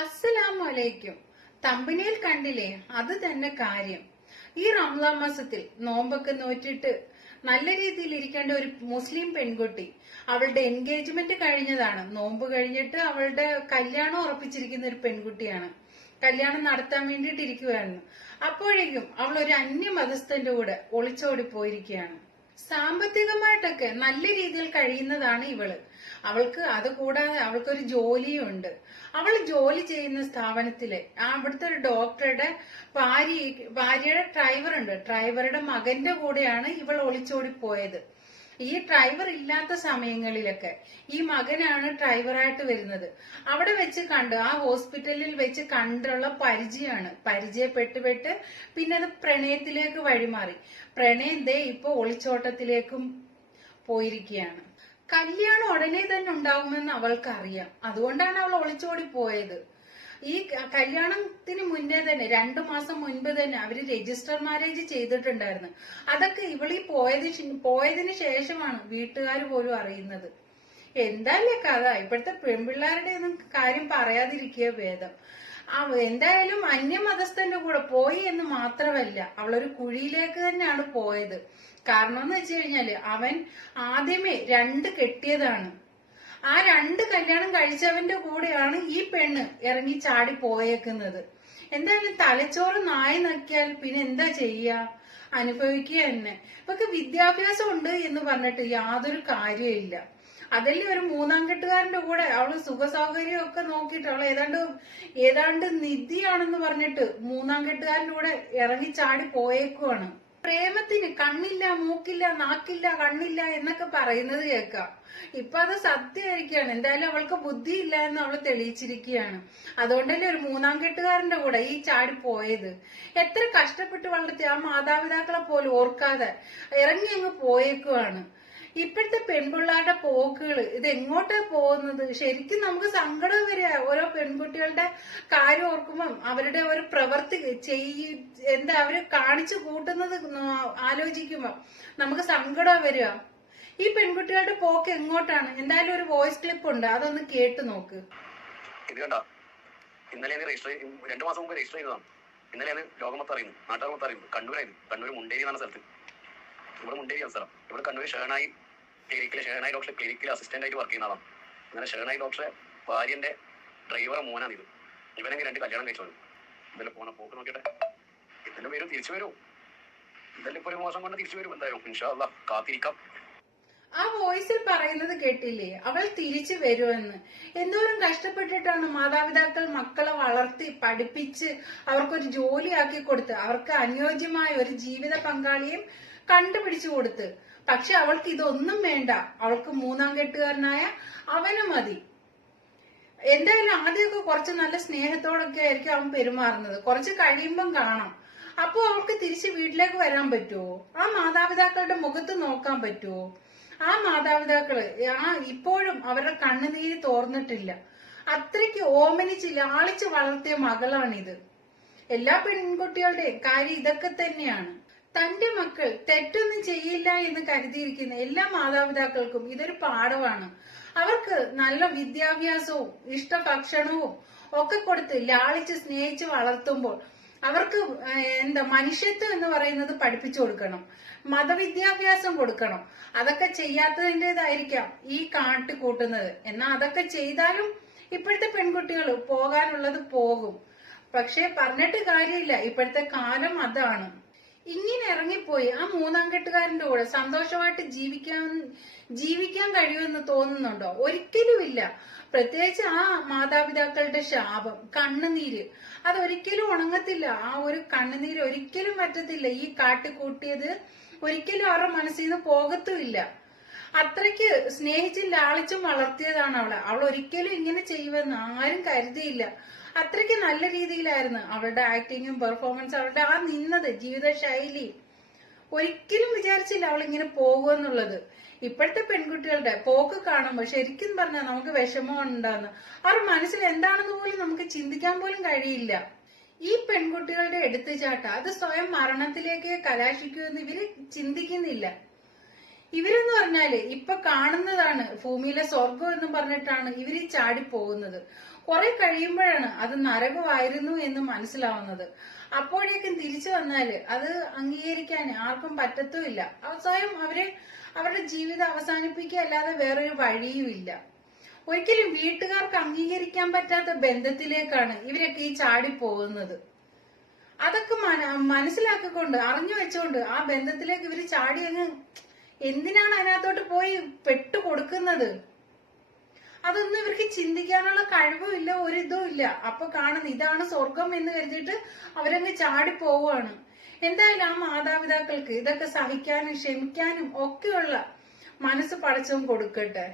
അസ്സലാമലൈക്കും. തമ്പനിയിൽ കണ്ടില്ലേ, അത് തന്നെ കാര്യം. ഈ റംസാൻ മാസത്തിൽ നോമ്പൊക്കെ നോറ്റിട്ട് നല്ല രീതിയിൽ ഇരിക്കേണ്ട ഒരു മുസ്ലിം പെൺകുട്ടി അവളുടെ എൻഗേജ്മെന്റ് കഴിഞ്ഞതാണ്. നോമ്പ് കഴിഞ്ഞിട്ട് അവളുടെ കല്യാണം ഉറപ്പിച്ചിരിക്കുന്ന ഒരു പെൺകുട്ടിയാണ്. കല്യാണം നടത്താൻ വേണ്ടിയിട്ട് ഇരിക്കുകയായിരുന്നു. അപ്പോഴേക്കും അവൾ ഒരു അന്യമതസ്ഥന്റെ കൂടെ ഒളിച്ചോടി പോയിരിക്കുകയാണ്. സാമ്പത്തികമായിട്ടൊക്കെ നല്ല രീതിയിൽ കഴിയുന്നതാണ് ഇവള്. അവൾക്ക് അത് കൂടാതെ അവൾക്കൊരു ജോലിയും ഉണ്ട്. അവൾ ജോലി ചെയ്യുന്ന സ്ഥാപനത്തിലെ അവിടുത്തെ ഒരു ഡോക്ടറുടെ ഭാര്യയുടെ ഡ്രൈവർ ഉണ്ട്. ഡ്രൈവറുടെ മകന്റെ കൂടെയാണ് ഇവൾ ഒളിച്ചോടി പോയത്. ഈ ഡ്രൈവർ ഇല്ലാത്ത സമയങ്ങളിലൊക്കെ ഈ മകനാണ് ഡ്രൈവറായിട്ട് വരുന്നത്. അവിടെ വെച്ച് കണ്ട് ആ ഹോസ്പിറ്റലിൽ വെച്ച് കണ്ടുള്ള പരിചയപ്പെട്ട് പിന്നെ അത് പ്രണയത്തിലേക്ക് വഴിമാറി. പ്രണയം ദേ ഇപ്പൊ ഒളിച്ചോട്ടത്തിലേക്കും പോയിരിക്കുകയാണ്. കല്യാണം ഉടനെ തന്നെ ഉണ്ടാകുമെന്ന് അവൾക്ക് അറിയാം. അതുകൊണ്ടാണ് അവൾ ഒളിച്ചോടി പോയത്. ഈ കല്യാണത്തിന് മുന്നേ തന്നെ 2 മാസം മുൻപ് തന്നെ അവര് രജിസ്റ്റർ മാരേജ് ചെയ്തിട്ടുണ്ടായിരുന്നു. അതൊക്കെ ഇവളീ പോയതിന് ശേഷമാണ് വീട്ടുകാർ പോലും അറിയുന്നത്. എന്തായാലും കഥ. ഇപ്പോഴത്തെ പെൺപിള്ളേരുടെ ഒന്നും കാര്യം പറയാതിരിക്കുക ഭേദം. എന്തായാലും അന്യമതസ്ഥന്റെ കൂടെ പോയി എന്ന് മാത്രമല്ല, അവളൊരു കുഴിയിലേക്ക് തന്നെയാണ് പോയത്. കാരണം എന്ന് വെച്ച് കഴിഞ്ഞാല് അവൻ ആദ്യമേ 2 കെട്ടിയതാണ്. ആ 2 കല്യാണം കഴിച്ചവന്റെ കൂടെയാണ് ഈ പെണ്ണ് ഇറങ്ങി ചാടി പോയേക്കുന്നത്. എന്തായാലും തലച്ചോറ് നായി നക്കിയാൽ പിന്നെ എന്താ ചെയ്യാ, അനുഭവിക്കുക തന്നെ. ഇപ്പൊക്കെ വിദ്യാഭ്യാസം ഉണ്ട് എന്ന് പറഞ്ഞിട്ട് യാതൊരു കാര്യമില്ല. അതല്ലേ ഒരു 3-ാം കെട്ടുകാരന്റെ കൂടെ അവള് സുഖ സൗകര്യം ഒക്കെ നോക്കിയിട്ട് അവൾ ഏതാണ്ട് നിധിയാണെന്ന് പറഞ്ഞിട്ട് 3-ാം കെട്ടുകാരന്റെ കൂടെ ഇറങ്ങി ചാടി പോയേക്കുവാണ്. പ്രേമത്തിന് കണ്ണില്ല, മൂക്കില്ല, നാക്കില്ല, കണ്ണില്ല എന്നൊക്കെ പറയുന്നത് കേൾക്കാം. ഇപ്പൊ അത് സത്യമായിരിക്കുകയാണ്. എന്തായാലും അവൾക്ക് ബുദ്ധിയില്ല എന്ന് അവള് തെളിയിച്ചിരിക്കുകയാണ്. അതുകൊണ്ടല്ലേ ഒരു 3-ാം കെട്ടുകാരന്റെ കൂടെ ഈ ചാടി പോയത്. എത്ര കഷ്ടപ്പെട്ട് വളർത്തി ആ മാതാപിതാക്കളെ പോലും ഓർക്കാതെ ഇറങ്ങി അങ്ങ് പോയേക്കുവാണ്. ഇപ്പോഴത്തെ പെൺപിള്ളേരുടെ പോക്കുകൾ ഇത് എങ്ങോട്ടാ പോകുന്നത്? ശരിക്കും നമുക്ക് സങ്കടം വരിക. ഓരോ പെൺകുട്ടികളുടെ കാര്യം ഓർക്കുമ്പം അവരുടെ ഒരു പ്രവൃത്തി അവര് കാണിച്ചു കൂട്ടുന്നത് ആലോചിക്കുമ്പോ നമുക്ക് സങ്കടം വരിക. ഈ പെൺകുട്ടികളുടെ പോക്ക് എങ്ങോട്ടാണ്? എന്തായാലും ഒരു വോയിസ് ക്ലിപ്പ് ഉണ്ട്, അതൊന്ന് കേട്ടു നോക്ക്. ഇത് കണ്ട, ഇന്നലെ 2 മാസം മുമ്പ് രജിസ്റ്റർ ചെയ്തതാണ്. ഇന്നലെ ലോകമൊത്തം അറിയുന്നു, നാട്ടുകാർ മൊത്തം അറിയുന്നു. കണ്ണൂർ മുണ്ടേരി എന്ന സ്ഥലത്ത്. ഇവിടെ മുണ്ടേരി സ്ഥലം. ഇവിടെ കണ്ണൂർ ഷേണായി ഡോക്ടർ ക്ലിനിക്കിൽ അസിസ്റ്റന്റ് ആയിട്ട് വർക്ക് ചെയ്യുന്നതാണ്. അങ്ങനെ ഷേണായി ഡോക്ടറെ ഭാര്യന്റെ ഡ്രൈവറെ മോനാണ് ഇത്. ഇവനെങ്കിൽ 2 കല്യാണം കഴിച്ചോളൂ. ഇതെല്ലാം പോണ പോക്ക് നോക്കിട്ടെ. ഇതെല്ലാം വരും, തിരിച്ചു വരും. ഇതെല്ലാം ഇപ്പൊ 1 മാസം കൊണ്ട് തിരിച്ചു വരും. എന്തായാലും ഇൻഷാ അല്ലാഹ് കാത്തിരിക്കാം. ആ വോയിസിൽ പറയുന്നത് കേട്ടില്ലേ, അവൾ തിരിച്ചു വരുമെന്ന്. എന്തോരം കഷ്ടപ്പെട്ടിട്ടാണ് മാതാപിതാക്കൾ മക്കളെ വളർത്തി പഠിപ്പിച്ച് അവർക്കൊരു ജോലിയാക്കി കൊടുത്ത് അവർക്ക് അനുയോജ്യമായ ഒരു ജീവിത പങ്കാളിയും കണ്ടുപിടിച്ചു കൊടുത്ത്. പക്ഷെ അവൾക്ക് ഇതൊന്നും വേണ്ട. അവൾക്ക് 3-ാം കെട്ടുകാരനായ അവന് മതി. എന്തായാലും ആദ്യമൊക്കെ കുറച്ച് നല്ല സ്നേഹത്തോടൊക്കെ ആയിരിക്കും അവൻ പെരുമാറുന്നത്. കുറച്ച് കഴിയുമ്പം കാണാം. അപ്പൊ അവൾക്ക് തിരിച്ച് വീട്ടിലേക്ക് വരാൻ പറ്റുമോ? ആ മാതാപിതാക്കളുടെ മുഖത്ത് നോക്കാൻ പറ്റുമോ? ആ മാതാപിതാക്കള് ഇപ്പോഴും അവരുടെ കണ്ണുനീര് തോർന്നിട്ടില്ല. അത്രയ്ക്ക് ഓമനിച്ച് ലാളിച്ച് വളർത്തിയ മകളാണിത്. എല്ലാ പെൺകുട്ടികളുടെയും കാര്യം ഇതൊക്കെ തന്നെയാണ്. തന്റെ മക്കൾ തെറ്റൊന്നും ചെയ്യില്ല എന്ന് കരുതിയിരിക്കുന്ന എല്ലാ മാതാപിതാക്കൾക്കും ഇതൊരു പാഠമാണ്. അവർക്ക് നല്ല വിദ്യാഭ്യാസവും ഇഷ്ടഭക്ഷണവും ഒക്കെ കൊടുത്ത് ലാളിച്ച് സ്നേഹിച്ച് വളർത്തുമ്പോൾ അവർക്ക് മനുഷ്യത്വം എന്ന് പറയുന്നത് പഠിപ്പിച്ചു കൊടുക്കണം. മതവിദ്യാഭ്യാസം കൊടുക്കണം. അതൊക്കെ ചെയ്യാത്തതിൻ്റെതായിരിക്കാം ഈ കാട്ടിക്കൂട്ടുന്നത്. എന്നാൽ അതൊക്കെ ചെയ്താലും ഇപ്പോഴത്തെ പെൺകുട്ടികൾ പോകാനുള്ളത് പോകും. പക്ഷെ പറഞ്ഞിട്ട് കാര്യമില്ല, ഇപ്പോഴത്തെ കാലം അതാണ്. ഇങ്ങനെ ഇറങ്ങിപ്പോയി ആ 3-ാം കെട്ടുകാരന്റെ കൂടെ സന്തോഷമായിട്ട് ജീവിക്കാൻ കഴിയുമെന്ന് തോന്നുന്നുണ്ടോ? ഒരിക്കലുമില്ല. പ്രത്യേകിച്ച് ആ മാതാപിതാക്കളുടെ ശാപം, കണ്ണുനീര്, അതൊരിക്കലും ഉണങ്ങത്തില്ല. ആ ഒരു കണ്ണുനീര് ഒരിക്കലും പറ്റത്തില്ല. ഈ കാട്ടിക്കൂട്ടിയത് ഒരിക്കലും അവരുടെ മനസ്സിൽ നിന്ന് പോകത്തുമില്ല. അത്രയ്ക്ക് സ്നേഹിച്ചും ലാളിച്ചും വളർത്തിയതാണ് അവൾ ഒരിക്കലും ഇങ്ങനെ ചെയ്യുമെന്ന് ആരും കരുതിയില്ല. അത്രയ്ക്ക് നല്ല രീതിയിലായിരുന്നു അവളുടെ ആക്ടിങ്ങും പെർഫോമൻസും, അവളുടെ ആ നിന്നത് ജീവിത ശൈലി. ഒരിക്കലും വിചാരിച്ചില്ല അവൾ ഇങ്ങനെ പോകുമെന്നുള്ളത്. ഇപ്പോഴത്തെ പെൺകുട്ടികളുടെ പോക്ക് കാണുമ്പോൾ ശരിക്കും പറഞ്ഞാൽ നമുക്ക് വിഷമം ഉണ്ടാകുന്നു. അവരുടെ മനസ്സിൽ എന്താണെന്ന് പോലും നമുക്ക് ചിന്തിക്കാൻ പോലും കഴിയില്ല. ഈ പെൺകുട്ടികളുടെ എടുത്തുചാട്ടം അത് സ്വയം മരണത്തിലേക്ക് കലാശിക്കുമെന്ന് ഇവര് ചിന്തിക്കുന്നില്ല. ഇവരെന്ന് പറഞ്ഞാല് ഇപ്പൊ കാണുന്നതാണ് ഭൂമിയിലെ സ്വർഗം എന്ന് പറഞ്ഞിട്ടാണ് ഇവര് ചാടി പോകുന്നത്. കുറെ കഴിയുമ്പോഴാണ് അത് നരകമായിരുന്നു എന്ന് മനസ്സിലാവുന്നത്. അപ്പോഴേക്കും തിരിച്ചു വന്നാല് അത് അംഗീകരിക്കാൻ ആർക്കും പറ്റത്തുമില്ല. അവസാനം അവരുടെ ജീവിതം അവസാനിപ്പിക്കുക അല്ലാതെ വേറൊരു വഴിയുമില്ല. ഒരിക്കലും വീട്ടുകാർക്ക് അംഗീകരിക്കാൻ പറ്റാത്ത ബന്ധത്തിലേക്കാണ് ഇവരൊക്കെ ഈ ചാടി പോകുന്നത്. അതൊക്കെ മനസ്സിലാക്കിക്കൊണ്ട് അറിഞ്ഞു വെച്ചുകൊണ്ട് ആ ബന്ധത്തിലേക്ക് ഇവര് ചാടി അങ്ങ് എന്തിനാണ് അതിനകത്തോട്ട് പോയി പെട്ടുകൊടുക്കുന്നത്? അതൊന്നും ഇവർക്ക് ചിന്തിക്കാനുള്ള കഴിവും ഇല്ല, ഒരിതും ഇല്ല. അപ്പൊ കാണുന്നു ഇതാണ് സ്വർഗം എന്ന് കരുതിയിട്ട് അവരങ്ങ് ചാടി പോവുകയാണ്. എന്തായാലും ആ മാതാപിതാക്കൾക്ക് ഇതൊക്കെ സഹിക്കാനും ക്ഷമിക്കാനും ഒക്കെയുള്ള മനസ്സ് പടച്ചവൻ കൊടുക്കട്ടെ.